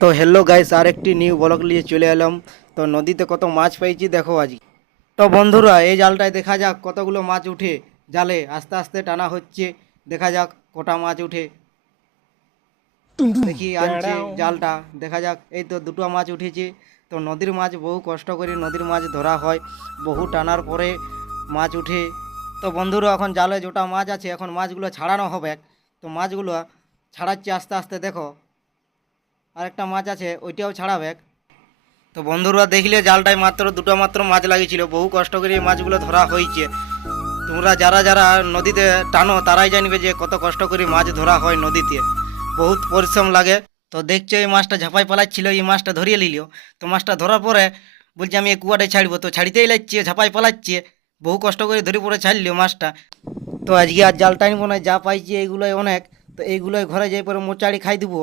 তো hello guys, আর একটি new blog নিয়ে চলে এলাম। তো নদীতে কত মাছ পেয়েছি দেখো আজ। তো বন্ধুরা, এই জালটায় দেখা যাক কতগুলো মাছ উঠে। জালে আস্তে আস্তে টানা হচ্ছে, দেখা যাক কটা মাছ উঠে। দেখি আনছে জালটা, দেখা যাক। এই তো দুটো মাছ উঠেছে। তো নদীর মাছ বহু কষ্ট করে নদীর মাছ ধরা হয়, বহু টানার পরে মাছ উঠে। তো বন্ধুরা, এখন জালে যেটা মাছ আছে এখন মাছগুলো ছাড়ানো হবে। তো মাছগুলো ছাড়াচ্ছে আস্তে আস্তে, দেখো আরেকটা মাছ আছে ওইটাও ছাড়াবে। তো বন্ধুরা দেখলে জালটায় মাত্র দুটো মাত্র মাছ লাগিয়েছিল, বহু কষ্ট করে এই মাছগুলো ধরা হয়েছে। তোমরা যারা যারা নদীতে টানো তারাই জানবে যে কত কষ্ট করে মাছ ধরা হয় নদীতে, বহুত পরিশ্রম লাগে। তো দেখছো এই মাছটা ঝাপাই পালাচ্ছিল, এই মাছটা ধরিয়ে নিল। তো মাছটা ধরার পরে বলছে আমি এই কুয়াটায় ছাড়বো, তো ছাড়িতেই লাগছে, ঝাপাই পালাচ্ছে। বহু কষ্ট করে ধরে পরে ছাড়লো মাছটা। তো আজকে আর জাল টানবো না, যা পাইছি এইগুলোই অনেক। তো এইগুলোই ঘরে যাই পরে মোচাড়ি খাই দিব।